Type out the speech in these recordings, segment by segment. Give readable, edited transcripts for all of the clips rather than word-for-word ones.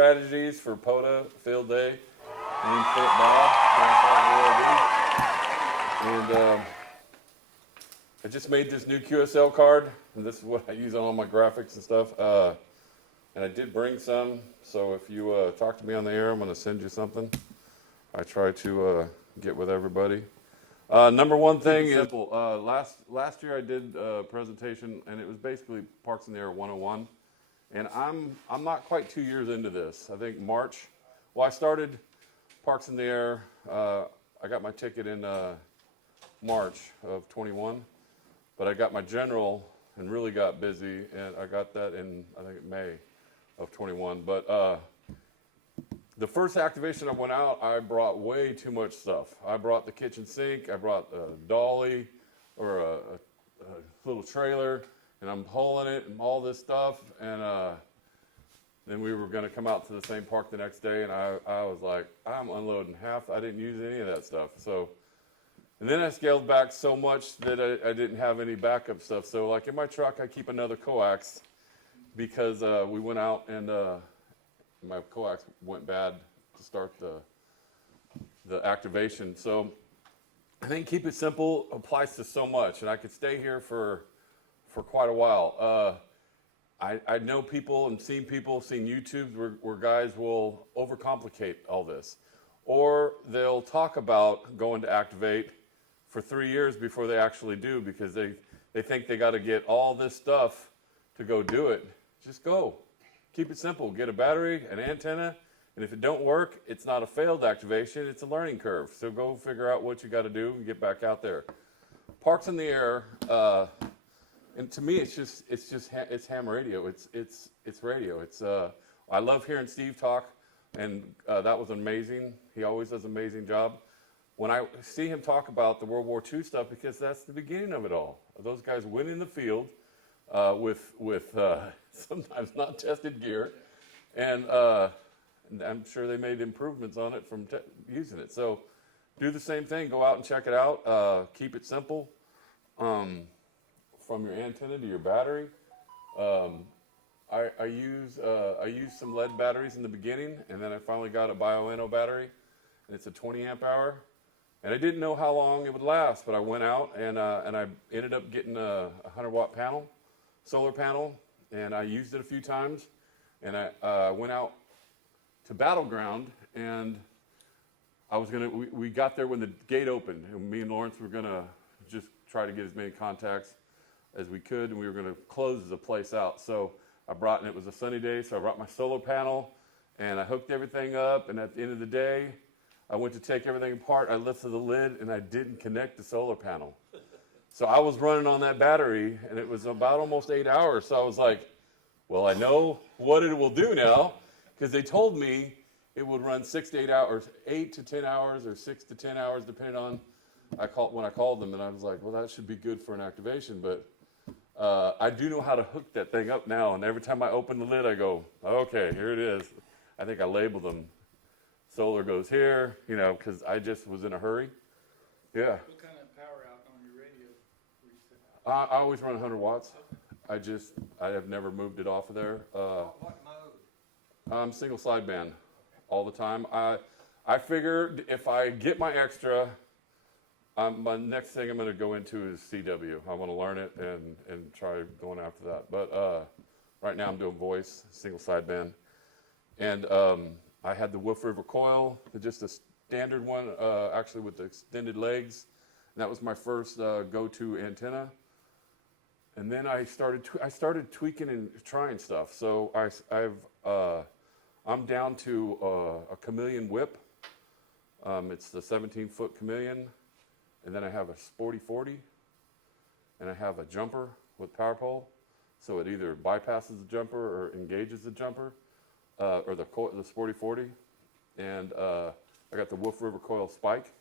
strategies for POTA Field Day. Lean Fit Bob, and I just made this new QSL card, and this is what I use on all my graphics and stuff. And I did bring some, so if you talk to me on the air, I'm going to send you something. I try to get with everybody. Number one thing is simple. Last year I did a presentation, and it was basically Parks in the Air 101. And I'm not quite 2 years into this. I think March. Well, I started Parks in the Air. I got my ticket in March of 21, but I got my general and really got busy, and I got that in, I think, May of 21. But the first activation I went out, I brought way too much stuff. I brought the kitchen sink, I brought a dolly or a little trailer, and I'm hauling it and all this stuff. And then we were going to come out to the same park the next day, and I was like, I'm unloading half. I didn't use any of that stuff. So, and then I scaled back so much that I didn't have any backup stuff. So, like in my truck, I keep another coax because we went out and my coax went bad to start the activation. So I think keep it simple applies to so much, and I could stay here for quite a while. I know people and seen YouTube where guys will overcomplicate all this, or they'll talk about going to activate for 3 years before they actually do, because they think they got to get all this stuff to go do it. Just go. Keep it simple. Get a battery, an antenna, and if it don't work, it's not a failed activation, it's a learning curve. So go figure out what you got to do and get back out there. Parks in the Air, and to me, it's ham radio. It's radio. I love hearing Steve talk, and that was amazing. He always does an amazing job. When I see him talk about the World War II stuff, because that's the beginning of it all. Those guys went in the field with sometimes not tested gear, and I'm sure they made improvements on it from using it. So do the same thing. Go out and check it out. Keep it simple. From your antenna to your battery. I used some lead batteries in the beginning, and then I finally got a Bioenno battery, and it's a 20 amp hour. And I didn't know how long it would last, but I went out and I ended up getting a 100-watt panel, solar panel, and I used it a few times. And I went out to Battleground, and we got there when the gate opened, and me and Lawrence were gonna just try to get as many contacts as we could, and we were going to close the place out. So and it was a sunny day, so I brought my solar panel, and I hooked everything up, and at the end of the day, I went to take everything apart, I lifted the lid, and I didn't connect the solar panel. So I was running on that battery, and it was about almost 8 hours, so I was like, well, I know what it will do now, because they told me it would run 6 to 8 hours, 8 to 10 hours, or 6 to 10 hours, depending on when I called them, and I was like, well, that should be good for an activation, but I do know how to hook that thing up now, and every time I open the lid, I go, okay, here it is. I think I labeled them. Solar goes here, because I just was in a hurry. Yeah. What kind of power out on your radio? I always run 100 watts. I have never moved it off of there. What mode? Single sideband all the time. I figured if I get my extra, my next thing I'm going to go into is CW. I want to learn it and try going after that. But right now I'm doing voice, single sideband. And I had the Wolf River coil, just a standard one, actually with the extended legs. And that was my first go-to antenna. And then I started tweaking and trying stuff. So I'm down to a chameleon whip. It's the 17-foot chameleon. And then I have a sporty 40, and I have a jumper with power pole, so it either bypasses the jumper or engages the jumper, or the sporty 40. And I got the Wolf River coil spike,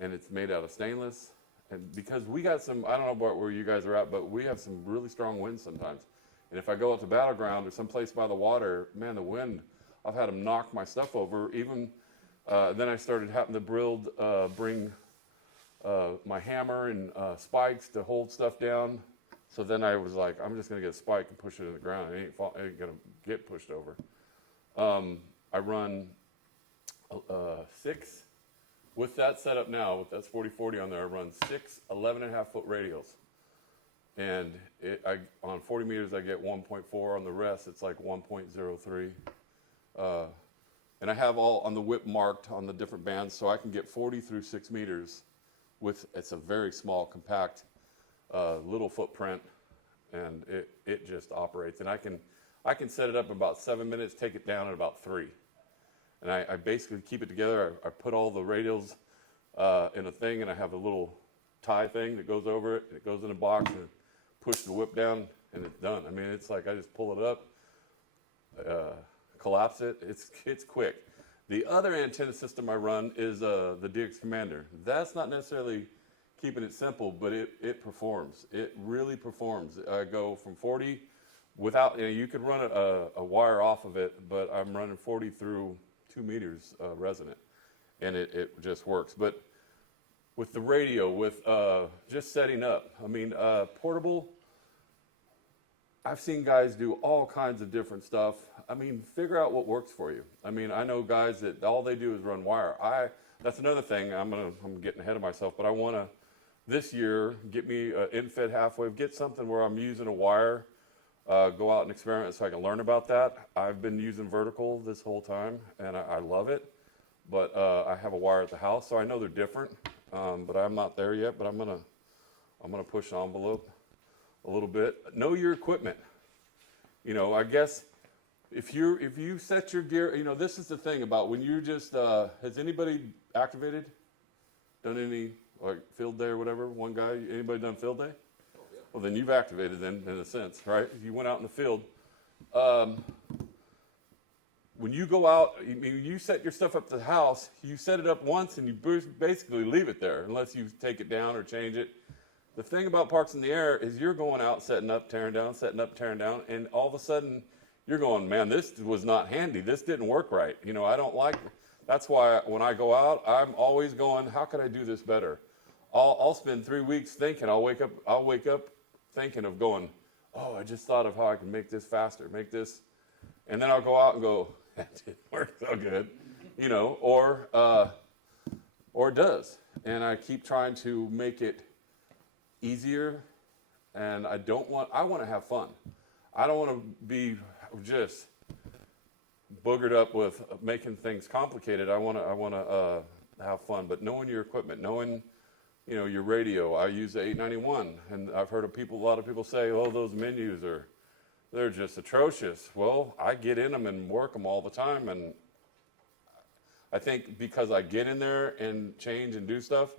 and it's made out of stainless. And because we got some, I don't know about where you guys are at, but we have some really strong winds sometimes. And if I go out to Battleground or someplace by the water, man, the wind, I've had them knock my stuff over. Even then I started having to bring my hammer and spikes to hold stuff down. So then I was like, I'm just going to get a spike and push it in the ground. It ain't going to get pushed over. I run 6. With that setup now, with that 4040 on there, I run 6 11.5-foot radials. And on 40 meters, I get 1.4. On the rest, it's like 1.03. And I have all on the whip marked on the different bands, so I can get 40 through 6 meters it's a very small, compact, little footprint, and it just operates. And I can set it up in about 7 minutes, take it down in about 3. And I basically keep it together. I put all the radials in a thing, and I have a little tie thing that goes over it. It goes in a box and push the whip down, and it's done. I mean, it's like I just pull it up, collapse it. It's quick. The other antenna system I run is the DX Commander. That's not necessarily keeping it simple, but it performs. It really performs. I go from 40 without, you could run a wire off of it, but I'm running 40 through 2 meters resonant, and it just works. But with the radio, with just setting up, I mean, portable, I've seen guys do all kinds of different stuff. I mean, figure out what works for you. I mean, I know guys that all they do is run wire. That's another thing. I'm getting ahead of myself, but I want to this year get me an in-fed half wave, get something where I'm using a wire, go out and experiment so I can learn about that. I've been using vertical this whole time, and I love it. But I have a wire at the house, so I know they're different. But I'm not there yet. But I'm gonna push the envelope a little bit. Know your equipment. I guess if you set your gear, this is the thing about when you're just, has anybody activated, done any like field day or whatever? One guy, anybody done field day? Oh, yeah. Well, then you've activated then in a sense, right? You went out in the field. When you go out, you set your stuff up to the house, you set it up once and you basically leave it there unless you take it down or change it. The thing about parks in the air is you're going out, setting up, tearing down, setting up, tearing down, and all of a sudden you're going, man, this was not handy. This didn't work right. I don't like it. That's why when I go out, I'm always going, how can I do this better? I'll spend 3 weeks thinking, I'll wake up thinking of going, oh, I just thought of how I can make this faster, make this, and then I'll go out and go, that didn't work so good, or it does. And I keep trying to make it easier, and I want to have fun. I don't want to be just boogered up with making things complicated. I want to have fun, but knowing your equipment, knowing, your radio. I use the 891, and I've heard a lot of people say, oh, those menus they're just atrocious. Well, I get in them and work them all the time, and I think because I get in there and change and do stuff,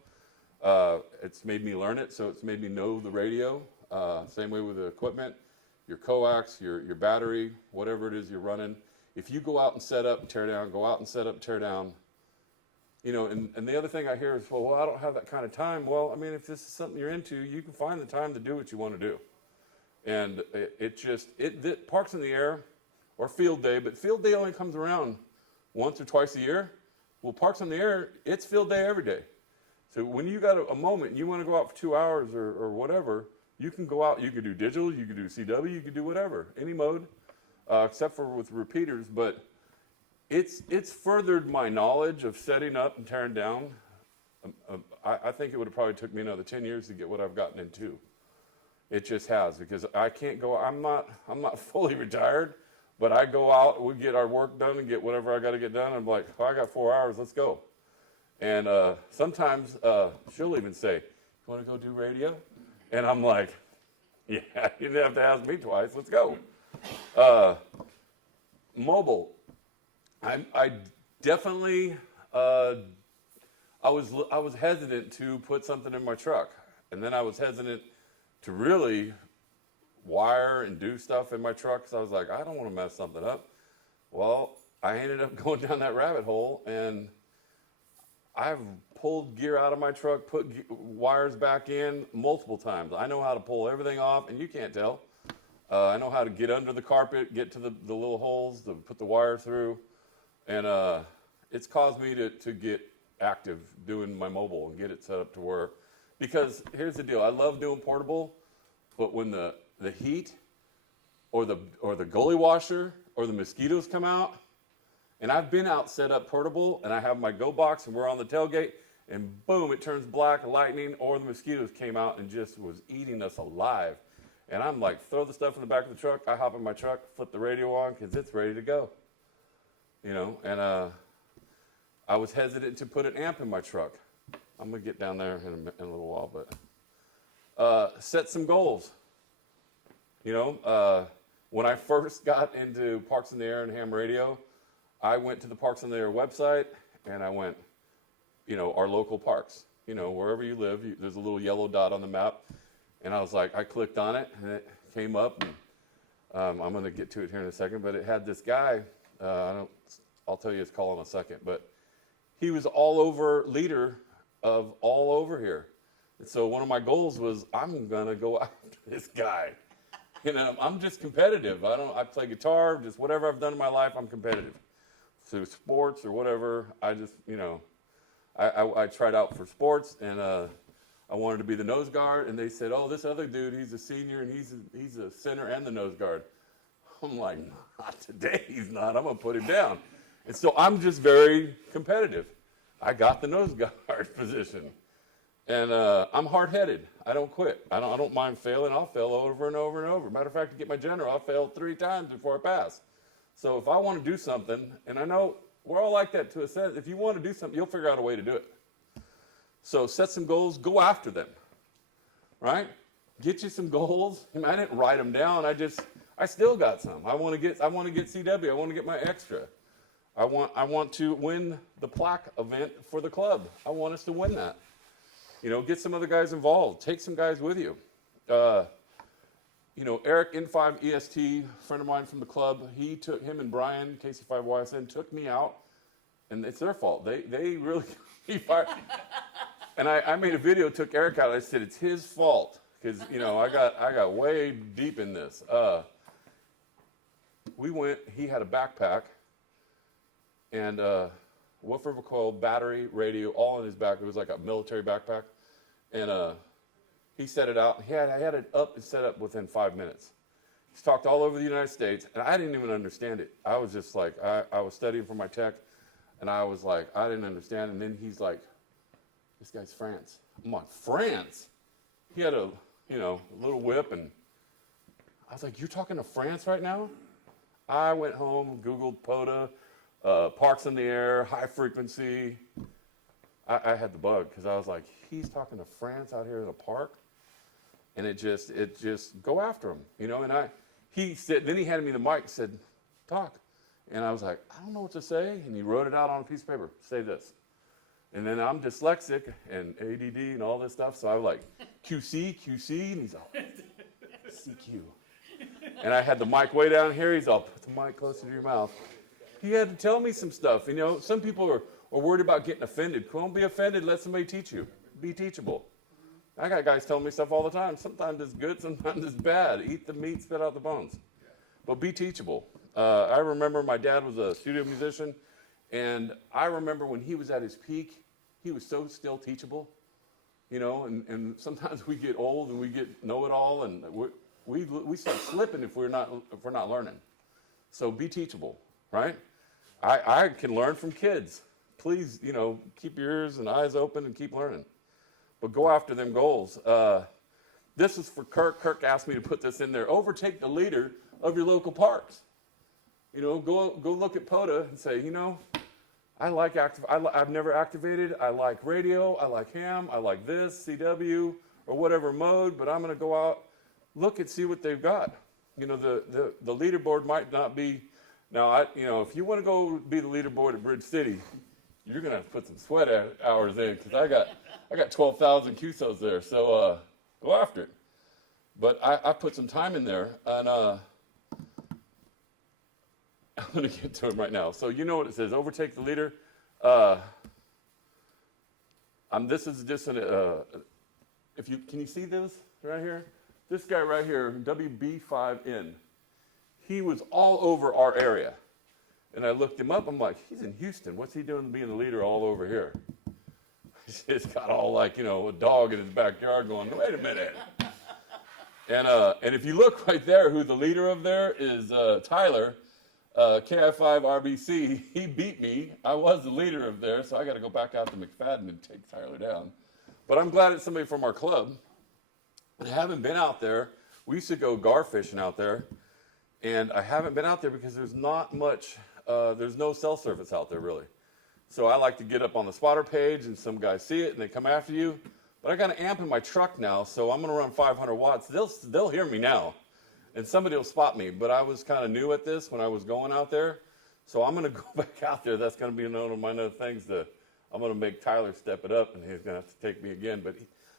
it's made me learn it, so it's made me know the radio. Same way with the equipment, your coax, your battery, whatever it is you're running. If you go out and set up and tear down, go out and set up, tear down, and the other thing I hear is, well, I don't have that kind of time. Well, I mean, if this is something you're into, you can find the time to do what you want to do. And parks in the air or field day, but field day only comes around once or twice a year. Well, parks in the air, it's field day every day. So when you got a moment, you want to go out for 2 hours or whatever, you can go out. You can do digital, you can do CW, you can do whatever, any mode, except for with repeaters. But it's furthered my knowledge of setting up and tearing down. I think it would have probably took me another 10 years to get what I've gotten into. It just has, because I can't go. I'm not fully retired, but I go out. We get our work done and get whatever I got to get done. I'm like, oh, I got 4 hours. Let's go. And sometimes she'll even say, "You want to go do radio?" And I'm like, "Yeah, you didn't have to ask me twice. Let's go." Mobile. I definitely. I was hesitant to put something in my truck, and then I was hesitant to really wire and do stuff in my truck, because I was like, I don't want to mess something up. Well, I ended up going down that rabbit hole, and I've pulled gear out of my truck, put wires back in multiple times. I know how to pull everything off, and you can't tell. I know how to get under the carpet, get to the little holes, to put the wire through, and it's caused me to get active doing my mobile and get it set up to where, because here's the deal, I love doing portable, but when the heat or the gully washer or the mosquitoes come out, And I've been out set up portable, and I have my go box, and we're on the tailgate, and boom, it turns black, lightning, or the mosquitoes came out and just was eating us alive. And I'm like, throw the stuff in the back of the truck. I hop in my truck, flip the radio on, because it's ready to go. You know, and I was hesitant to put an amp in my truck. I'm going to get down there in a little while, but set some goals. You know, when I first got into Parks in the Air and ham radio, I went to the Parks in the Air website, and I went, you know, our local parks. You know, wherever you live, there's a little yellow dot on the map. And I was like, I clicked on it, and it came up. And, I'm going to get to it here in a second, but it had this guy. I'll tell you his call in a second. But he was all over leader of all over here. And so one of my goals was, I'm going to go after this guy. You know, I'm just competitive. I play guitar, just whatever I've done in my life, I'm competitive. Through sports or whatever, I just, you know, I tried out for sports, and I wanted to be the nose guard, and they said, oh, this other dude, he's a senior, and he's a center and the nose guard. I'm like, not today, he's not. I'm going to put him down. And so I'm just very competitive. I got the nose guard position. And I'm hard-headed. I don't quit. I don't mind failing. I'll fail over and over and over. Matter of fact, to get my general, I failed 3 times before I pass. So if I want to do something, and I know we're all like that to a sense, if you want to do something, you'll figure out a way to do it. So set some goals, go after them, right? Get you some goals. I mean, I didn't write them down. I still got some. I want to get CW. I want to get my extra. I want to win the plaque event for the club. I want us to win that. You know, get some other guys involved. Take some guys with you. You know, Eric N5 EST, friend of mine from the club, him and Brian, KC5YSN, took me out, and it's their fault. They really, he fired. And I made a video, took Eric out. I said, it's his fault, because, you know, I got way deep in this. We went, he had a backpack, and woofer recoil, battery, radio, all in his back. It was like a military backpack. And he set it out. I had it up and set up within 5 minutes. He's talked all over the United States, and I didn't even understand it. I was just like, I was studying for my tech, and I was like, I didn't understand. And then he's like, this guy's France. I'm like, France? He had a little whip, and I was like, you're talking to France right now? I went home, Googled POTA, Parks in the Air, high frequency. I had the bug, because I was like, he's talking to France out here in a park? And it just go after him, you know. And he said, then he handed me the mic and said, talk. And I was like, I don't know what to say. And he wrote it out on a piece of paper. Say this. And then I'm dyslexic and ADD and all this stuff. So I was like, QC. And he's all, CQ. And I had the mic way down here. He's all, put the mic closer to your mouth. He had to tell me some stuff. You know, some people are worried about getting offended. Don't be offended. Let somebody teach you. Be teachable. I got guys telling me stuff all the time. Sometimes it's good, sometimes it's bad. Eat the meat, spit out the bones. But be teachable. I remember my dad was a studio musician, and I remember when he was at his peak, he was so still teachable. You know, and sometimes we get old and we get know-it-all, and we start slipping if we're not learning. So be teachable, right? I can learn from kids. Please, you know, keep your ears and eyes open and keep learning. But go after them goals. This is for Kirk. Kirk asked me to put this in there. Overtake the leader of your local parks. You know, go look at POTA and say, you know, I've never activated. I like radio. I like ham. I like this, CW, or whatever mode. But I'm going to go out, look and see what they've got. You know, the leaderboard might not be. Now, if you want to go be the leaderboard at Bridge City, you're going to have to put some sweat hours in, because I got 12,000 QSOs there, so go after it. But I put some time in there, and I'm going to get to it right now. So you know what it says, overtake the leader. This is just can you see this right here? This guy right here, WB5N, he was all over our area. And I looked him up, I'm like, he's in Houston. What's he doing being the leader all over here? He's got all like, you know, a dog in his backyard going, wait a minute. And if you look right there, who the leader of there is Tyler. KI5 RBC, he beat me. I was the leader of there, so I got to go back out to McFadden and take Tyler down. But I'm glad it's somebody from our club. And I haven't been out there. We used to go gar fishing out there, and I haven't been out there because there's not much, there's no cell service out there really. So I like to get up on the spotter page and some guys see it and they come after you. But I got an amp in my truck now, so I'm gonna run 500 watts. They'll hear me now, and somebody will spot me. But I was kind of new at this when I was going out there, so I'm gonna go back out there. That's gonna be one of my other things. I'm gonna make Tyler step it up, and he's gonna have to take me again. But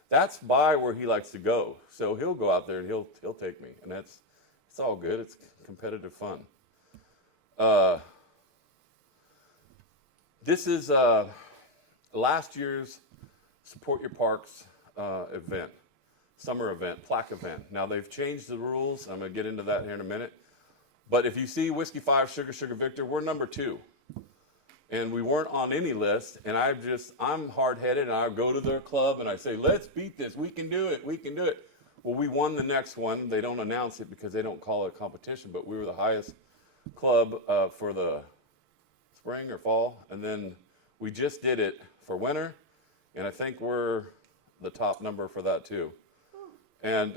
that's by where he likes to go, so he'll go out there and he'll take me, and it's all good. It's competitive fun. This is last year's Support Your Parks event, summer event, plaque event. Now they've changed the rules. I'm going to get into that here in a minute. But if you see Whiskey 5, Sugar, Sugar Victor, we're number 2. And we weren't on any list. And I'm hard-headed, and I go to their club and I say, let's beat this. We can do it. We can do it. Well, we won the next one. They don't announce it because they don't call it a competition, but we were the highest club for the spring or fall. And then we just did it for winter. And I think we're the top number for that too. And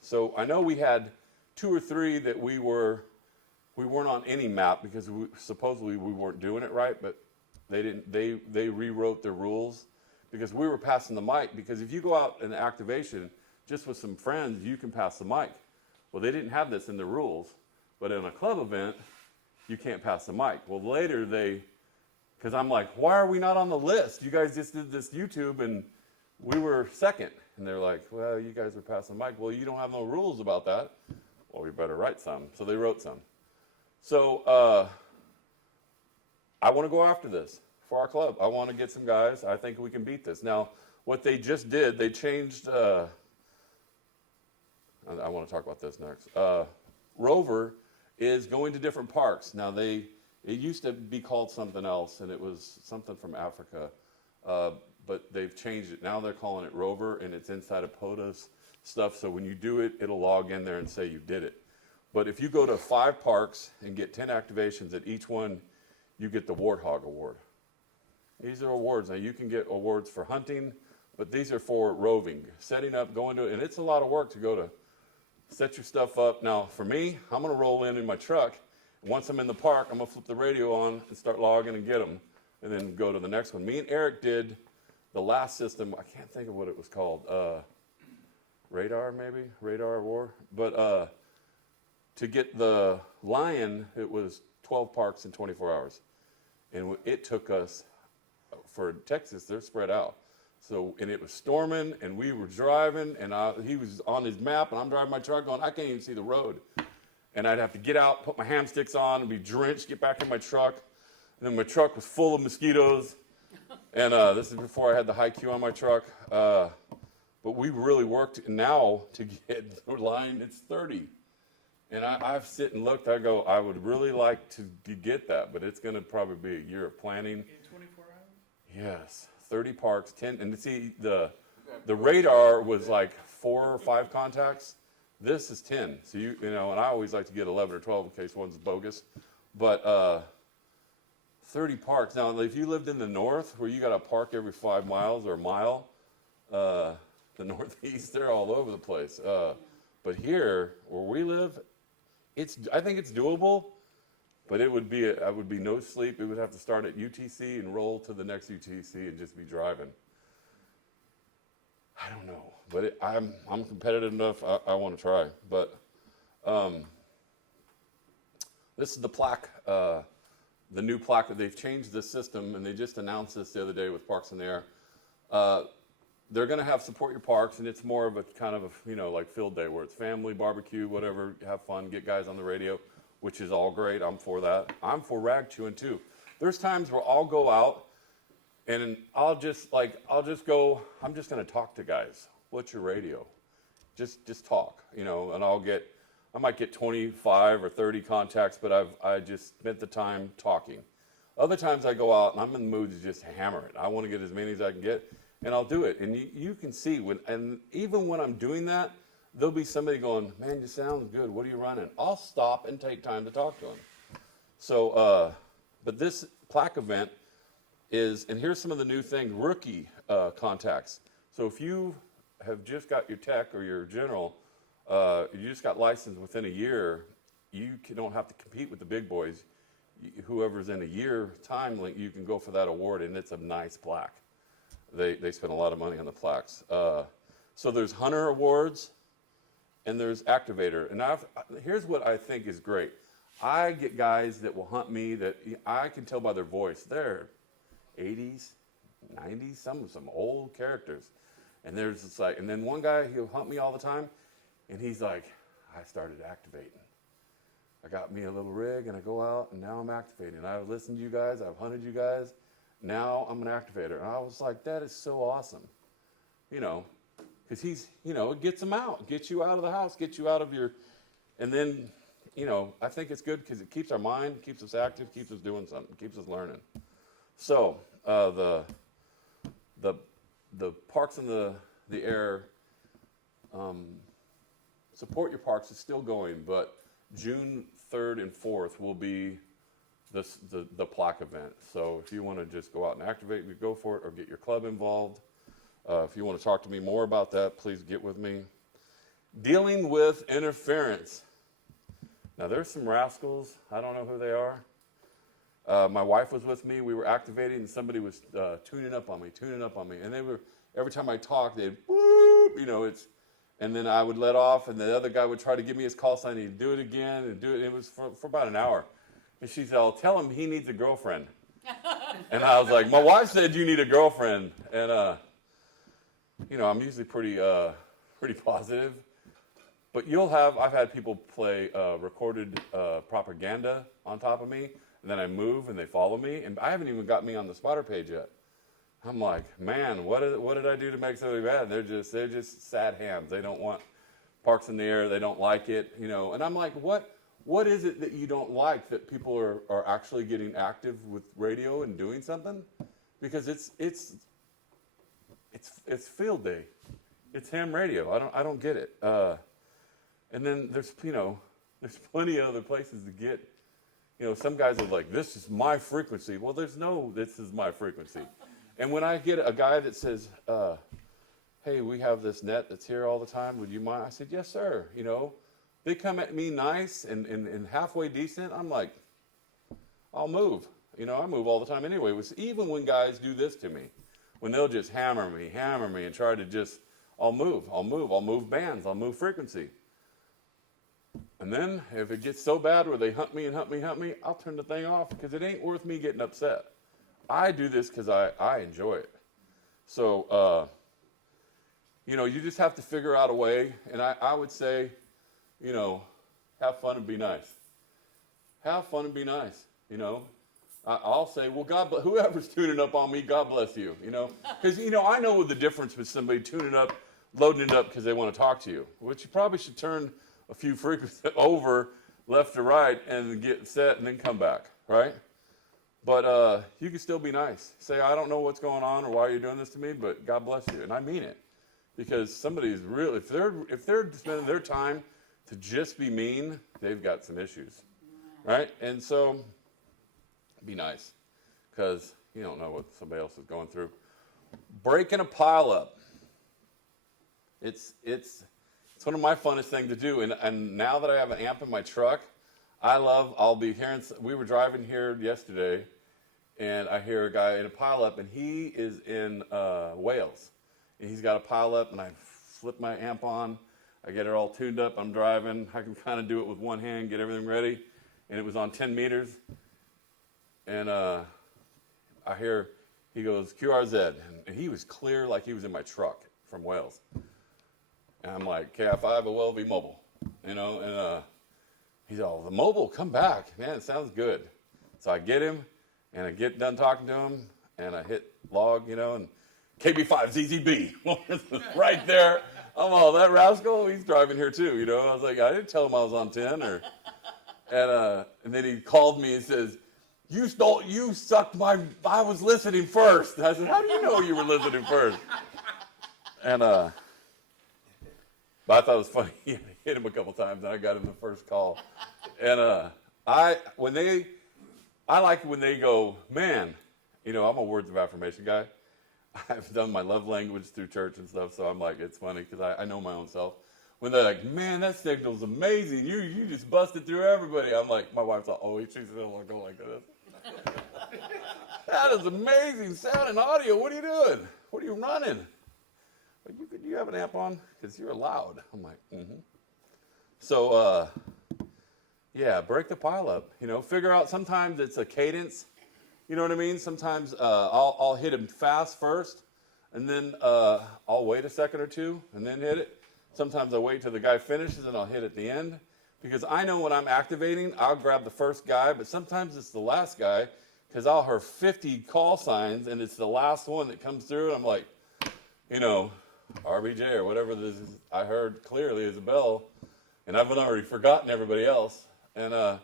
so I know we had 2 or 3 that we weren't on any map because supposedly we weren't doing it right, but they rewrote their rules because we were passing the mic. Because if you go out in activation just with some friends, you can pass the mic. Well, they didn't have this in the rules, but in a club event, you can't pass the mic. Well, later because I'm like, why are we not on the list? You guys just did this YouTube and we were second. And they're like, well, you guys are passing the mic. Well, you don't have no rules about that. Well, we better write some. So they wrote some. So I want to go after this for our club. I want to get some guys. I think we can beat this. Now, what they just did, they changed, I want to talk about this next. Rover is going to different parks. Now, it used to be called something else, and it was something from Africa, but they've changed it. Now they're calling it Rover, and it's inside of POTA's stuff, so when you do it, it'll log in there and say you did it. But if you go to 5 parks and get 10 activations at each one, you get the Warthog Award. These are awards. Now, you can get awards for hunting, but these are for roving, setting up, going to it, and it's a lot of work to go to set your stuff up. Now, for me, I'm going to roll in my truck. Once I'm in the park, I'm going to flip the radio on and start logging and get them, and then go to the next one. Me and Eric did the last system. I can't think of what it was called. Radar, maybe? Radar War? But to get the Lion, it was 12 parks in 24 hours. And it took us, for Texas, they're spread out. So, and it was storming, and we were driving, and he was on his map, and I'm driving my truck going, I can't even see the road. And I'd have to get out, put my ham sticks on, and be drenched, get back in my truck. And then my truck was full of mosquitoes. And this is before I had the high Q on my truck. But we really worked now to get the line, it's 30. And I've sit and looked, I go, I would really like to get that, but it's going to probably be a year of planning. In 24 hours? Yes, 30 parks, 10, and see, the radar was like 4 or 5 contacts. This is 10, so you know, and I always like to get 11 or 12 in case one's bogus. But 30 parks. Now, if you lived in the north, where you got to park every 5 miles or a mile, the northeast, they're all over the place. But here, where we live, I think it's doable, but I would be no sleep. It would have to start at UTC and roll to the next UTC and just be driving. I don't know, but I'm competitive enough. I want to try. But this is the plaque, the new plaque that they've changed the system, and they just announced this the other day with Parks in the Air. They're going to have Support Your Parks, and it's more of a kind of like field day where it's family, barbecue, whatever, have fun, get guys on the radio, which is all great. I'm for that. I'm for rag chewing too. There's times where I'll go out and I'll just go, I'm just going to talk to guys. What's your radio? Just talk, and I might get 25 or 30 contacts, but I just spent the time talking. Other times I go out and I'm in the mood to just hammer it. I want to get as many as I can get. And I'll do it. And you can see, and even when I'm doing that, there'll be somebody going, man, you sound good. What are you running? I'll stop and take time to talk to them. So, but this plaque event is, and here's some of the new things, rookie contacts. So if you have just got your tech or your general, you just got licensed within a year, you don't have to compete with the big boys. Whoever's in a year time link, you can go for that award, and it's a nice plaque. They spend a lot of money on the plaques. So there's hunter awards, and there's activator. And here's what I think is great. I get guys that will hunt me that I can tell by their voice. They're 80s, 90s, some old characters. And there's this like, and then one guy, he'll hunt me all the time, and he's like, I started activating. I got me a little rig, and I go out, and now I'm activating. I've listened to you guys, I've hunted you guys, now I'm an activator. And I was like, that is so awesome. You know, because he's, you know, it gets them out, gets you out of the house, gets you out of your, and then, you know, I think it's good because it keeps our mind, keeps us active, keeps us doing something, keeps us learning. So the parks in the air, support your parks is still going, but June 3rd and 4th will be the plaque event. So if you want to just go out and activate, we go for it, or get your club involved. If you want to talk to me more about that, please get with me. Dealing with interference. Now there's some rascals. I don't know who they are. My wife was with me. We were activating, and somebody was tuning up on me. And they were, every time I talked, they'd whoop, you know, and then I would let off, and the other guy would try to give me his call sign. He'd do it again and do it. It was for about an hour. And she said, I'll tell him he needs a girlfriend. And I was like, my wife said you need a girlfriend. And, you know, I'm usually pretty positive. But I've had people play recorded propaganda on top of me, and then I move and they follow me, and I haven't even got me on the spotter page yet. I'm like, man, what did I do to make somebody bad? They're just sad hams. They don't want parks in the air. They don't like it, you know. And I'm like, what is it that you don't like that people are actually getting active with radio and doing something? Because it's field day. It's ham radio. I don't get it. And then there's plenty of other places to get. You know, some guys are like, this is my frequency. Well, there's no, this is my frequency. And when I get a guy that says, hey, we have this net that's here all the time, would you mind? I said, yes, sir. You know, they come at me nice and halfway decent. I'm like, I'll move. You know, I move all the time anyway. Even when guys do this to me, when they'll just hammer me and try to just, I'll move bands, I'll move frequency. And then if it gets so bad where they hunt me, I'll turn the thing off because it ain't worth me getting upset. I do this because I enjoy it. So, you know, you just have to figure out a way. And I would say, you know, have fun and be nice. Have fun and be nice, you know. I'll say, well, whoever's tuning up on me, God bless you, you know. Because, you know, I know the difference with somebody tuning up, loading it up because they want to talk to you. Which you probably should turn a few frequencies over left to right and get set and then come back, right? But you can still be nice. Say, I don't know what's going on or why you're doing this to me, but God bless you. And I mean it. Because somebody's really, if they're spending their time to just be mean, they've got some issues, right? And so be nice because you don't know what somebody else is going through. Breaking a pile up. It's one of my funnest things to do. And now that I have an amp in my truck, I'll be hearing, we were driving here yesterday, and I hear a guy in a pileup, and he is in Wales. And he's got a pileup, and I flip my amp on. I get it all tuned up. I'm driving. I can kind of do it with one hand, get everything ready. And it was on 10 meters. And I hear, he goes, QRZ. And he was clear like he was in my truck from Wales. And I'm like, KI5, will be mobile, you know, and he's all, the mobile, come back, man, it sounds good. So I get him, and I get done talking to him, and I hit log, you know, and KB5 ZZB, right there. I'm all, that rascal, he's driving here too, you know. I was like, I didn't tell him I was on 10, and then he called me and says, you sucked I was listening first. And I said, how do you know you were listening first? And, but I thought it was funny. I hit him a couple times, and I got him the first call. And when they I like when they go, man, you know, I'm a words of affirmation guy. I've done my love language through church and stuff, so I'm like, it's funny because I know my own self. When they're like, man, that signal's amazing. You just busted through everybody. I'm like, my wife's like, oh, she's going to go like this. That is amazing sound and audio. What are you doing? What are you running? Do you have an amp on? Because you're loud. I'm like, mm-hmm. So, yeah, break the pile up. You know, figure out sometimes it's a cadence. You know what I mean? Sometimes I'll hit him fast first, and then I'll wait a second or two, and then hit it. Sometimes I wait till the guy finishes, and I'll hit at the end. Because I know when I'm activating, I'll grab the first guy, but sometimes it's the last guy, because I'll hear 50 call signs, and it's the last one that comes through, and I'm like, you know, RBJ or whatever this is, I heard clearly is a bell, and I've already forgotten everybody else. And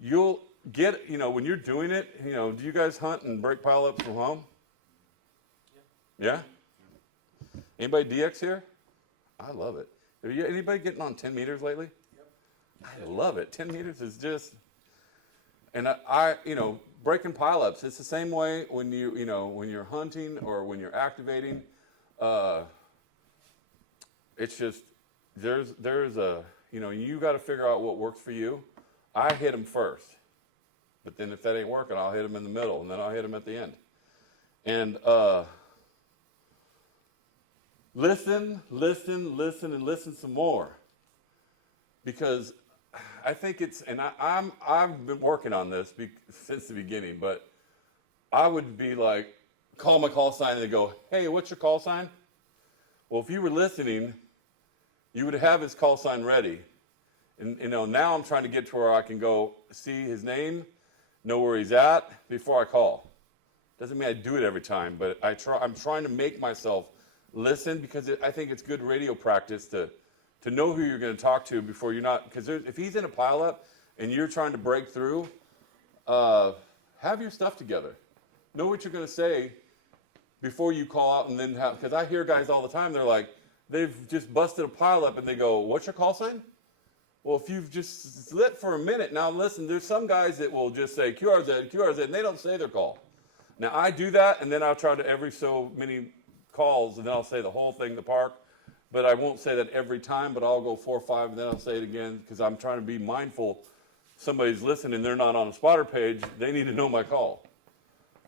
you'll get, you know, when you're doing it, you know, do you guys hunt and break pile-ups from home? Yeah? Anybody DX here? I love it. Anybody getting on 10 meters lately? Yep. I love it. 10 meters is just, and I you know, breaking pile-ups, it's the same way when you know, when you're hunting or when you're activating. It's just, there's a, you know, you got to figure out what works for you. I hit them first, but then if that ain't working, I'll hit them in the middle, and then I'll hit them at the end. And listen, and listen some more, because I think it's, and I've been working on this since the beginning, but I would be like, call my call sign, and they go, hey, what's your call sign? Well, if you were listening, you would have his call sign ready. And, you know, now I'm trying to get to where I can go see his name, know where he's at before I call. Doesn't mean I do it every time, but I'm trying to make myself listen, because I think it's good radio practice to know who you're going to talk to before you're not, because if he's in a pileup and you're trying to break through, have your stuff together. Know what you're going to say before you call out, and then have, because I hear guys all the time, they're like, they've just busted a pileup and they go, what's your call sign? Well, if you've just lit for a minute, now listen, there's some guys that will just say QRZ, and they don't say their call. Now, I do that, and then I'll try to every so many calls, and then I'll say the whole thing, the park, but I won't say that every time, but I'll go 4 or 5, and then I'll say it again, because I'm trying to be mindful. Somebody's listening, they're not on a spotter page, they need to know my call,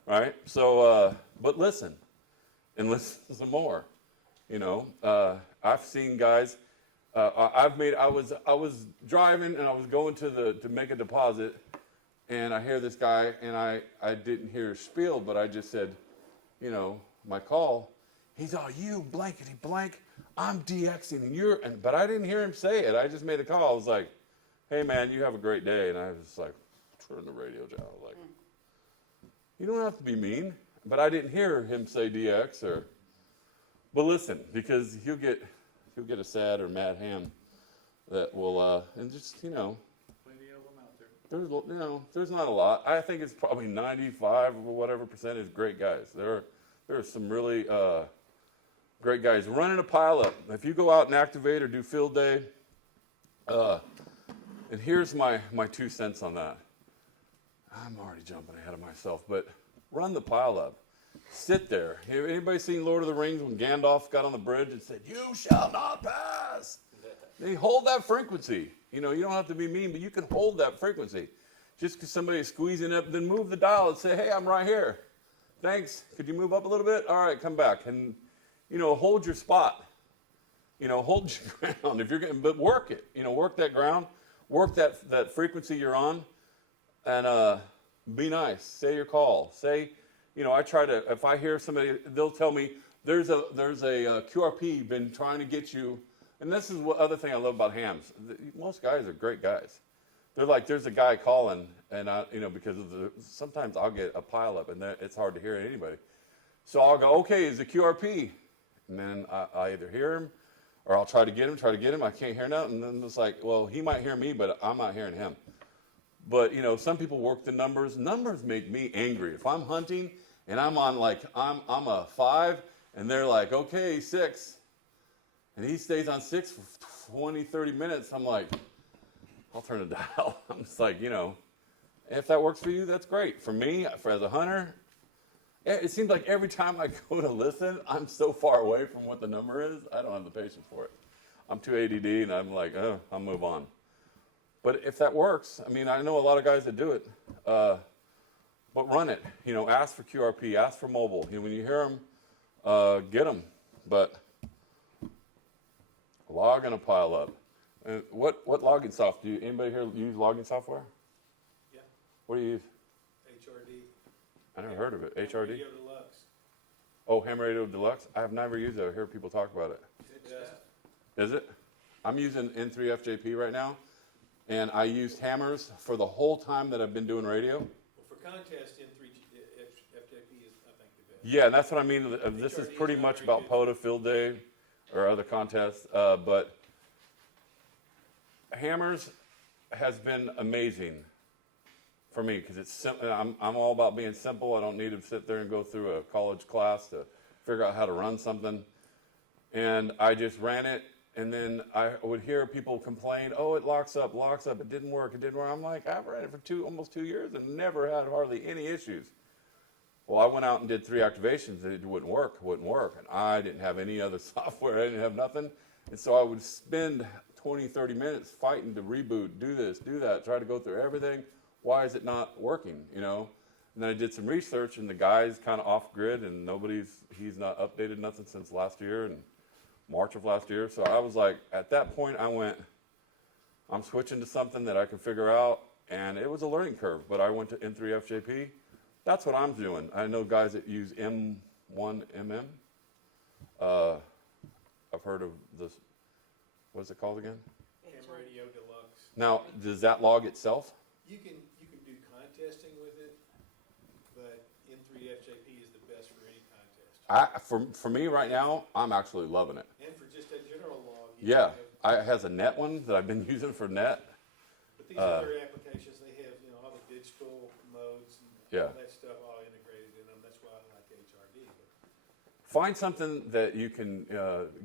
right? So, but listen, and listen some more, you know. I've seen guys, I was driving, and I was going to make a deposit, and I hear this guy, and I didn't hear his spiel, but I just said, you know, my call. He's all, you blankety blank, I'm DXing, and but I didn't hear him say it. I just made a call. I was like, hey man, you have a great day. And I was like, turn the radio down. I was like, you don't have to be mean. But I didn't hear him say DX but listen, because he'll get a sad or mad ham that will, and just, you know, Plenty of them out there. there's not a lot. I think it's probably 95 or whatever % is great guys. There are some really great guys running a pileup. If you go out and activate or do field day, and here's my 2 cents on that. I'm already jumping ahead of myself, but run the pileup. Sit there. Have anybody seen Lord of the Rings when Gandalf got on the bridge and said, you shall not pass? They hold that frequency. You know, you don't have to be mean, but you can hold that frequency. Just because somebody is squeezing up, then move the dial and say, hey, I'm right here. Thanks. Could you move up a little bit? All right, come back. And, you know, hold your spot. You know, hold your ground. If you're getting, but work it. You know, work that ground. Work that frequency you're on. And be nice. Say your call. Say, you know, I try to, if I hear somebody, they'll tell me, there's a QRP been trying to get you. And this is what other thing I love about hams. Most guys are great guys. They're like, there's a guy calling, and you know, because of sometimes I'll get a pileup, and it's hard to hear anybody. So I'll go, okay, is the QRP? And then I either hear him, or I'll try to get him. I can't hear nothing. And then it's like, well, he might hear me, but I'm not hearing him. But, you know, some people work the numbers. Numbers make me angry. If I'm hunting, and I'm on, like, I'm a 5, and they're like, okay, 6. And he stays on 6 for 20, 30 minutes. I'm like, I'll turn the dial. I'm just like, you know. If that works for you, that's great. For me, as a hunter, it seems like every time I go to listen, I'm so far away from what the number is, I don't have the patience for it. I'm too ADD, and I'm like, oh, I'll move on. But if that works, I mean, I know a lot of guys that do it, but run it. You know, ask for QRP, ask for mobile. You know, when you hear them, get them. But logging a pile up. And what logging software? Anybody here use logging software? Yeah. What do you use? HRD. I never heard of it. HRD? Radio Deluxe. Oh, Ham Radio Deluxe? I have never used it. I hear people talk about it. Is it? I'm using N3FJP right now, and I used hammers for the whole time that I've been doing radio. Well, for contest, N3FJP is, I think, the best. Yeah, and that's what I mean. This is pretty much about POTA Field Day or other contests, but hammers has been amazing for me because it's simple. I'm all about being simple. I don't need to sit there and go through a college class to figure out how to run something. And I just ran it, and then I would hear people complain, oh, it locks up, it didn't work. I'm like, I've ran it for almost 2 years and never had hardly any issues. Well, I went out and did 3 activations, and it wouldn't work, and I didn't have any other software, I didn't have nothing, and so I would spend 20, 30 minutes fighting to reboot, do this, do that, try to go through everything. Why is it not working, you know? And then I did some research, and the guy's kind of off grid, and he's not updated nothing since last year, and March of last year. So I was like, at that point, I went, I'm switching to something that I can figure out. And it was a learning curve, but I went to N3FJP. That's what I'm doing. I know guys that use M1MM. I've heard of this. What's it called again? Ham Radio Deluxe. Now, does that log itself? You can do contesting with it, but N3FJP is the best for any contest. For me right now, I'm actually loving it. And for just a general log. Yeah, it has a net one that I've been using for net. But these other applications, they have, you know, all the digital modes and all that stuff all integrated in them. That's why I like HRD. Find something that you can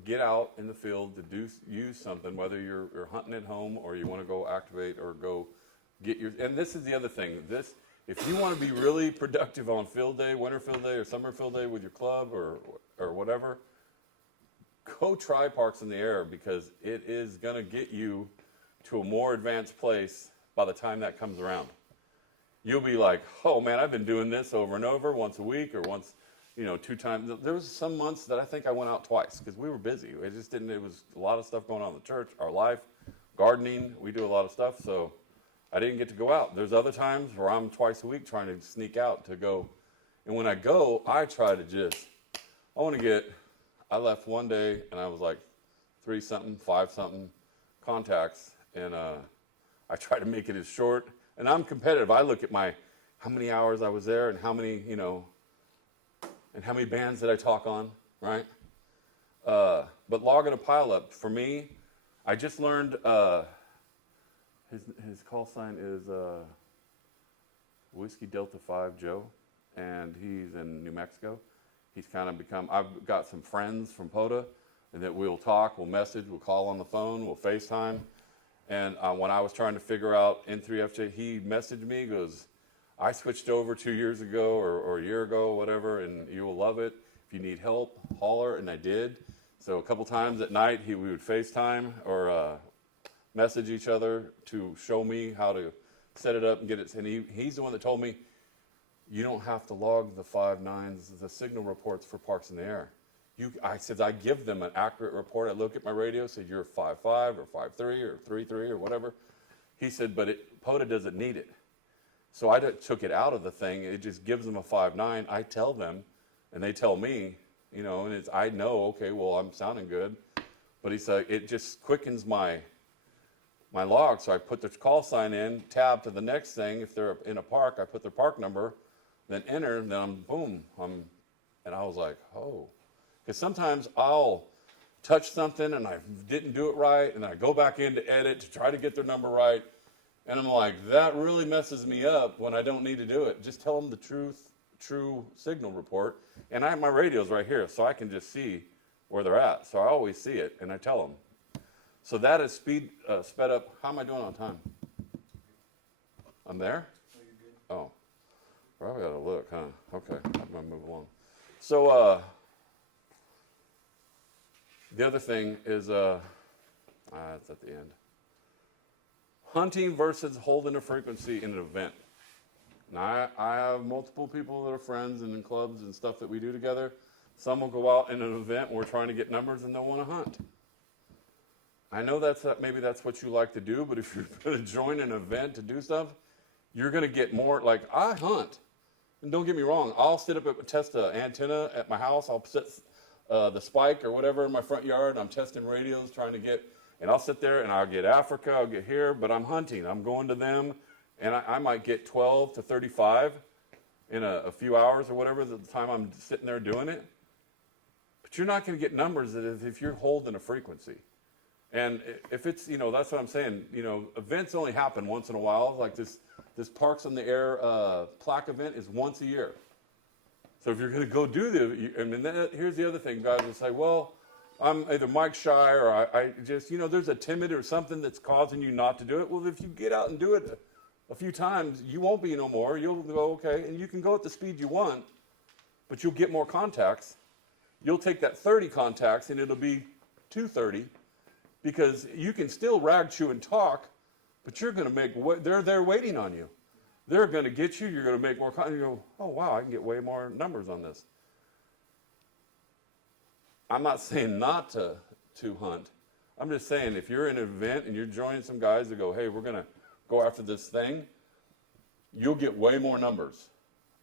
get out in the field to use something, whether you're hunting at home or you want to go activate or go get your. And this is the other thing. If you want to be really productive on field day, winter field day, or summer field day with your club or whatever, go try Parks in the Air because it is going to get you to a more advanced place by the time that comes around. You'll be like, oh man, I've been doing this over and over, once a week or once, 2 times. There was some months that I think I went out twice because we were busy. It was a lot of stuff going on in the church, our life, gardening. We do a lot of stuff, so I didn't get to go out. There's other times where I'm twice a week trying to sneak out to go. And when I go, I try to I left one day and I was like 3-something, 5-something contacts. And I try to make it as short. And I'm competitive. I look at how many hours I was there and how many, and how many bands did I talk on, right? But logging a pile up, for me, I just learned, his call sign is Whiskey Delta 5 Joe, and he's in New Mexico. He's kind of I've got some friends from POTA, and that we'll talk, we'll message, we'll call on the phone, we'll FaceTime. And when I was trying to figure out N3FJ, he messaged me, goes, I switched over 2 years ago or a year ago, whatever, and you will love it. If you need help, holler, and I did. So a couple times at night, we would FaceTime or message each other to show me how to set it up and get it. And he's the one that told me, you don't have to log the 5.9s, the signal reports for Parks in the Air. I said, I give them an accurate report. I look at my radio, said you're 5.5 or 5.3 or 3.3 or whatever. He said, but POTA doesn't need it. So I took it out of the thing. It just gives them a 5.9. I tell them, and they tell me, and I know, okay, well, I'm sounding good. But he said, it just quickens my log. So I put the call sign in, tab to the next thing. If they're in a park, I put their park number, then enter, and then and I was like, oh. Because sometimes I'll touch something and I didn't do it right, and I go back in to edit to try to get their number right. And I'm like, that really messes me up when I don't need to do it. Just tell them the true signal report. And I have my radios right here, so I can just see where they're at. So I always see it, and I tell them. So that is sped up. How am I doing on time? I'm there? Oh, you're probably ought to look, huh? Okay, I'm gonna move along. So, the other thing is, it's at the end. Hunting versus holding a frequency in an event. Now, I have multiple people that are friends and in clubs and stuff that we do together. Some will go out in an event where we're trying to get numbers and they'll want to hunt. I know maybe that's what you like to do, but if you're going to join an event to do stuff, you're going to get more, like, I hunt. And don't get me wrong, I'll sit up and test an antenna at my house. I'll set the spike or whatever in my front yard, and I'm testing radios, trying to get, and I'll sit there and I'll get Africa, I'll get here, but I'm hunting. I'm going to them, and I might get 12 to 35 in a few hours or whatever the time I'm sitting there doing it. But you're not going to get numbers if you're holding a frequency. And if it's, that's what I'm saying, events only happen once in a while. Like this Parks on the Air plaque event is once a year. So if you're going to go do here's the other thing, guys will say, well, I'm either mic shy or I just, there's a timid or something that's causing you not to do it. Well, if you get out and do it a few times, you won't be no more. You'll go, okay, and you can go at the speed you want, but you'll get more contacts. You'll take that 30 contacts and it'll be 230 because you can still rag, chew, and talk, but you're going to they're there waiting on you. They're going to get you. You're going to make more contact. You go, oh, wow, I can get way more numbers on this. I'm not saying not to hunt. I'm just saying if you're in an event and you're joining some guys that go, hey, we're going to go after this thing, you'll get way more numbers.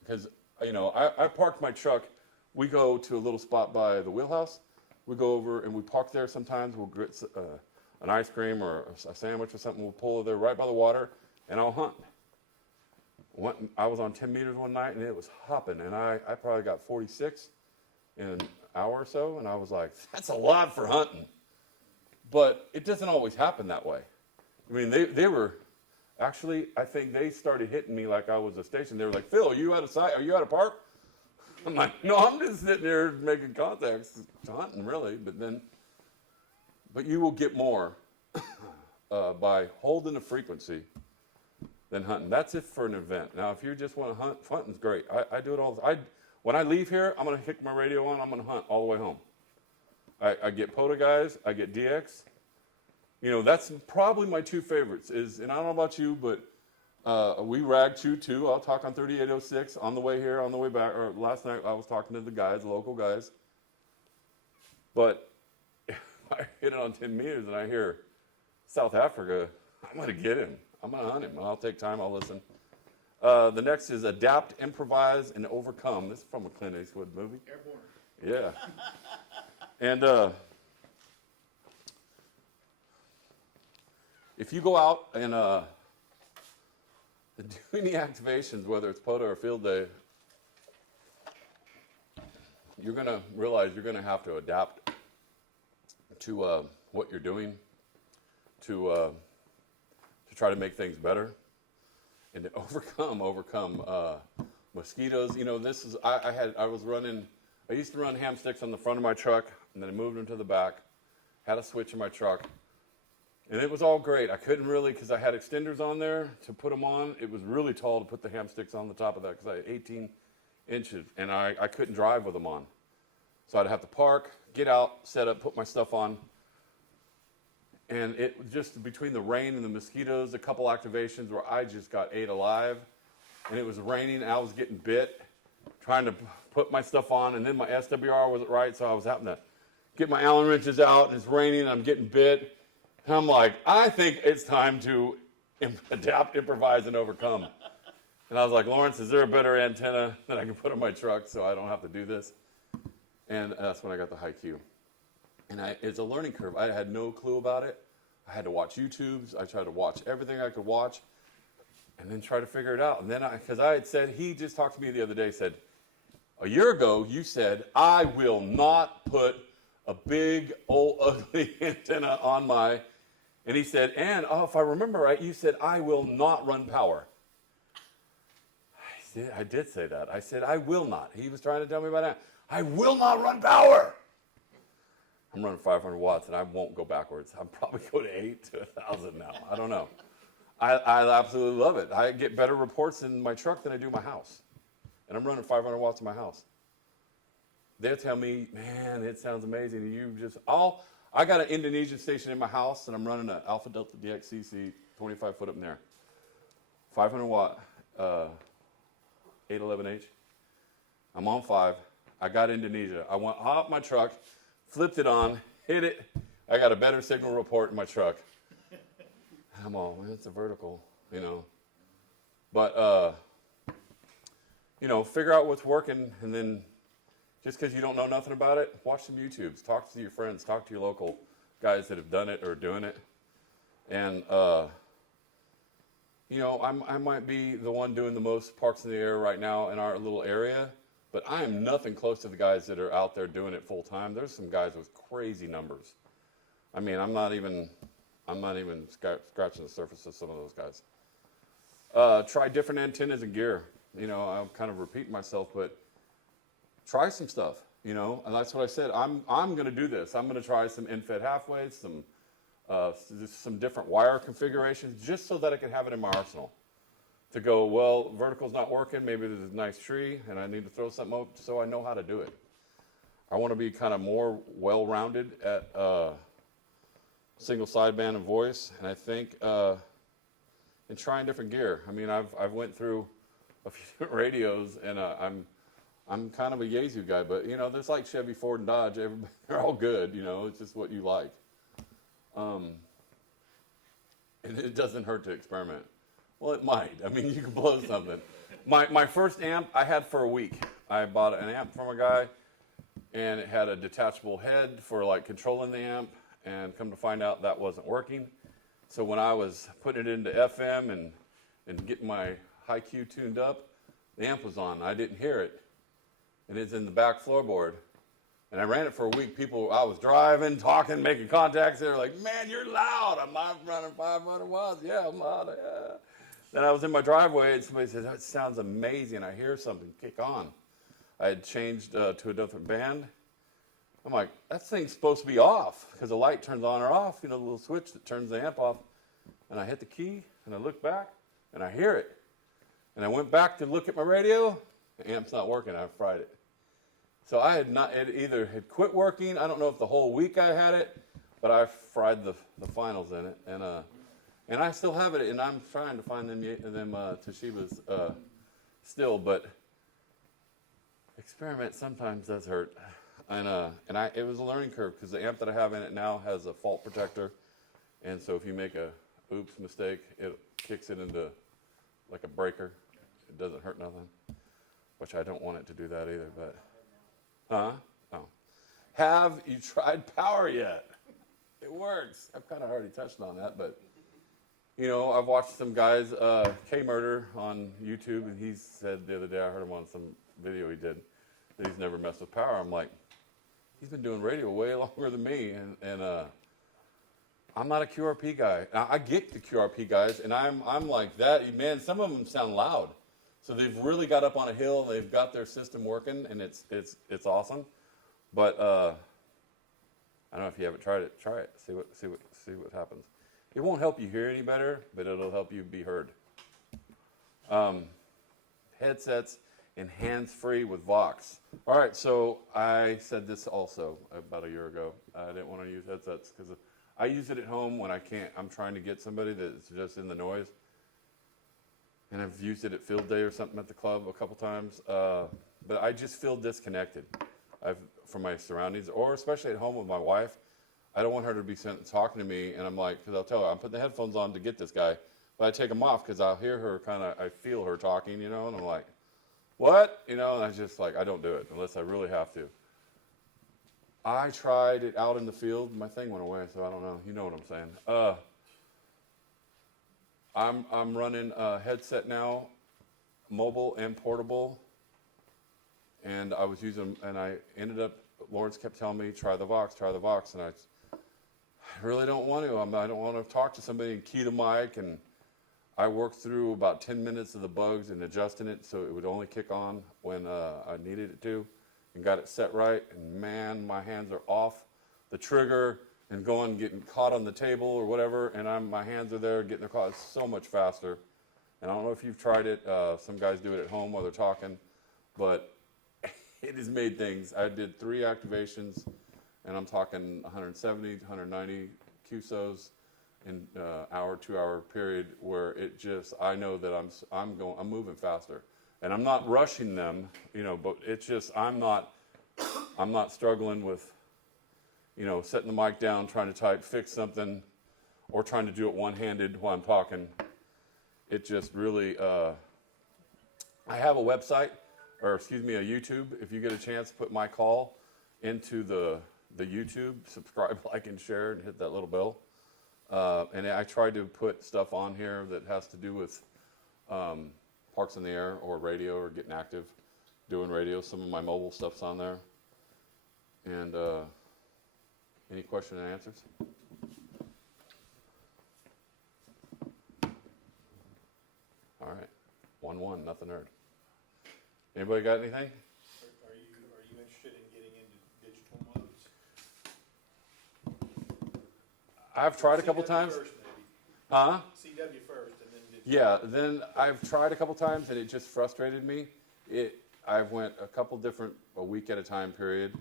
Because, I parked my truck. We go to a little spot by the Wheelhouse. We go over and we park there sometimes. We'll get an ice cream or a sandwich or something. We'll pull there right by the water, and I'll hunt. I was on 10 meters one night, and it was hopping, and I probably got 46 in an hour or so, and I was like, that's a lot for hunting. But it doesn't always happen that way. I mean, they were, actually, I think they started hitting me like I was a station. They were like, Phil, are you out of sight? Are you out of park? I'm like, no, I'm just sitting there making contacts, hunting really, but you will get more by holding a frequency than hunting. That's it for an event. Now, if you just want to hunt, hunting's great. I do it all. When I leave here, I'm going to kick my radio on. I'm going to hunt all the way home. I get POTA guys. I get DX. That's probably my two favorites. And I don't know about you, but we rag chew too. I'll talk on 3806 on the way here, on the way back. Or last night I was talking to the guys, the local guys. But if I hit it on 10 meters and I hear South Africa, I'm going to get him. I'm going to hunt him. I'll take time. I'll listen. The next is adapt, improvise, and overcome. This is from a Clint Eastwood movie. Airborne. Yeah. And if you go out and do any activations, whether it's POTA or field day, you're going to realize you're going to have to adapt to what you're doing to try to make things better and to overcome mosquitoes. I used to run ham sticks on the front of my truck, and then I moved them to the back, had a switch in my truck, and it was all great. I couldn't really, because I had extenders on there to put them on. It was really tall to put the ham sticks on the top of that because I had 18 inches, and I couldn't drive with them on. So I'd have to park, get out, set up, put my stuff on. And it was just between the rain and the mosquitoes, a couple activations where I just got ate alive. And it was raining, and I was getting bit, trying to put my stuff on, and then my SWR wasn't right, so I was having to get my Allen wrenches out, and it's raining, and I'm getting bit. And I'm like, I think it's time to adapt, improvise, and overcome. And I was like, Lawrence, is there a better antenna that I can put on my truck so I don't have to do this? And that's when I got the high Q. And it's a learning curve. I had no clue about it. I had to watch YouTubes. I tried to watch everything I could watch and then try to figure it out. And then because I had said, he just talked to me the other day, said, a year ago, you said, I will not put a big, old, ugly antenna on my, and he said, and if I remember right, you said, I will not run power. I did say that. I said, I will not. He was trying to tell me about that. I will not run power. I'm running 500 watts, and I won't go backwards. I'll probably go to 8 to 1,000 now. I don't know. I absolutely love it. I get better reports in my truck than I do my house. and I'm running 500 watts in my house. They'll tell me, man, it sounds amazing. I got an Indonesian station in my house, and I'm running an Alpha Delta DXCC 25 foot up in there. 500 watt, 811H. I'm on 5. I got Indonesia. I went off my truck, flipped it on, hit it. I got a better signal report in my truck. I'm all, man, it's a vertical, you know. But, you know, figure out what's working, and then just because you don't know nothing about it, watch some YouTubes. Talk to your friends. Talk to your local guys that have done it or are doing it. And, you know, I might be the one doing the most parks in the air right now in our little area, but I am nothing close to the guys that are out there doing it full time. There's some guys with crazy numbers. I mean, I'm not even scratching the surface of some of those guys. Try different antennas and gear. You know, I'm kind of repeating myself, but try some stuff, you know, and that's what I said. I'm going to do this. I'm going to try some end-fed halfways, some different wire configurations, just so that I can have it in my arsenal. To go, well, vertical's not working. Maybe there's a nice tree, and I need to throw something up so I know how to do it. I want to be kind of more well-rounded at single sideband and voice, and I think in trying different gear. I mean, I've went through a few radios, and I'm kind of a Yaesu guy, but, you know, there's like Chevy, Ford, and Dodge. They're all good, you know. It's just what you like. And it doesn't hurt to experiment. Well, it might. I mean, you can blow something. My first amp I had for a week. I bought an amp from a guy, and it had a detachable head for, like, controlling the amp, and come to find out that wasn't working. So when I was putting it into FM and getting my high Q tuned up, the amp was on. I didn't hear it. And it's in the back floorboard. And I ran it for a week. I was driving, talking, making contacts. They were like, man, you're loud. I'm not running 500 watts. Yeah, I'm loud. Yeah. Then I was in my driveway, and somebody said, that sounds amazing. I hear something kick on. I had changed to a different band. I'm like, that thing's supposed to be off, because the light turns on or off, you know, the little switch that turns the amp off. And I hit the key, and I look back, and I hear it. And I went back to look at my radio. The amp's not working. I fried it. So it either had quit working. I don't know if the whole week I had it, but I fried the finals in it, and I still have it. And I'm trying to find them Toshibas still, but experiment sometimes does hurt. And it was a learning curve, because the amp that I have in it now has a fault protector, and so if you make a oops mistake, it kicks it into like a breaker. It doesn't hurt nothing, which I don't want it to do that either. But have you tried power yet? It works. I've kind of already touched on that, but you know, I've watched some guys, K-Murder on YouTube, and he said the other day, I heard him on some video he did, that he's never messed with power. I'm like, he's been doing radio way longer than me, and I'm not a QRP guy. Now, I get the QRP guys, and I'm like that. Man, some of them sound loud. So they've really got up on a hill. They've got their system working, and it's awesome. But I don't know if you haven't tried it. Try it. See what happens. It won't help you hear any better, but it'll help you be heard. Headsets and hands-free with Vox. All right, so I said this also about a year ago. I didn't want to use headsets because I use it at home when I can't. I'm trying to get somebody that's just in the noise. And I've used it at field day or something at the club a couple times. But I just feel disconnected from my surroundings, or especially at home with my wife. I don't want her to be talking to me, and I'm like, because I'll tell her, I'm putting the headphones on to get this guy, but I take them off because I'll hear her I feel her talking, you know, and I'm like, what? You know, and I just like, I don't do it unless I really have to. I tried it out in the field. My thing went away, so I don't know. You know what I'm saying. I'm running a headset now, mobile and portable, and I was using, and I ended up, Lawrence kept telling me, try the Vox, and I really don't want to. I don't want to talk to somebody and key the mic, and I worked through about 10 minutes of the bugs and adjusting it so it would only kick on when I needed it to, and got it set right, and man, my hands are off the trigger and getting caught on the table or whatever, and my hands are there getting caught. It's so much faster. And I don't know if you've tried it. Some guys do it at home while they're talking. but it has made things. I did 3 activations, and I'm talking 170, 190 QSOs in hour, 2-hour period, where it just, I know that I'm moving faster, and I'm not rushing them, you know, but it's just, I'm not struggling with, you know, setting the mic down, trying to type, fix something, or trying to do it one-handed while I'm talking. It just really, I have a website, or excuse me, a YouTube. If you get a chance, put my call into the YouTube, subscribe, like, and share, and hit that little bell. And I try to put stuff on here that has to do with parks in the air or radio or getting active, doing radio. Some of my mobile stuff's on there. And any question and answers? All right, 1-1, nothing heard. Anybody got anything? Are you interested in getting into digital modes? I've tried a couple times. First, maybe. Huh? CW first, and then digital. Yeah, then I've tried a couple times and it just frustrated me. I went a week at a time period,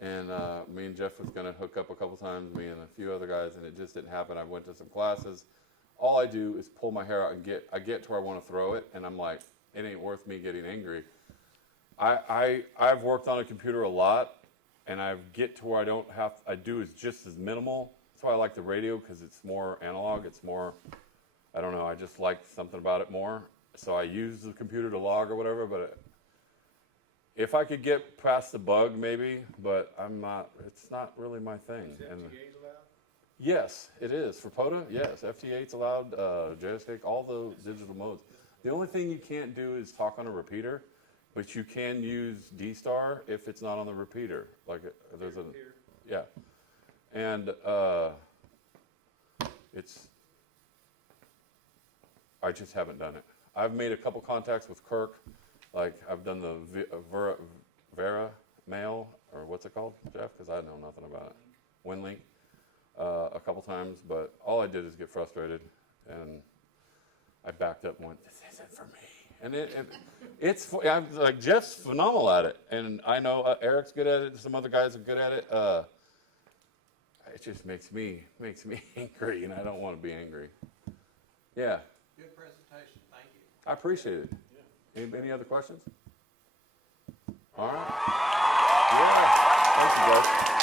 and me and Jeff was gonna hook up a couple times, me and a few other guys, and it just didn't happen. I went to some classes. All I do is pull my hair out and I get to where I want to throw it, and I'm like, it ain't worth me getting angry. I've worked on a computer a lot, and I get to where I do is just as minimal. That's why I like the radio, because it's more analog. It's more, I don't know, I just like something about it more. So I use the computer to log or whatever, but if I could get past the bug, maybe, but it's not really my thing. Is FTA allowed? Yes, it is. For POTA, yes. FT8's allowed, joystick, all the digital modes. The only thing you can't do is talk on a repeater, but you can use D-Star if it's not on the repeater. Like there's a, yeah. And I just haven't done it. I've made a couple contacts with Kirk. Like I've done the Vera mail, or what's it called, Jeff? Because I know nothing about it. WinLink. A couple times, but all I did is get frustrated, and I backed up and went, this isn't for me. And I'm like, Jeff's phenomenal at it, and I know Eric's good at it, some other guys are good at it. It just makes me angry, and I don't want to be angry. Yeah. Good presentation, thank you. I appreciate it. Yeah. Any other questions? All right. Yeah. Thank you, guys.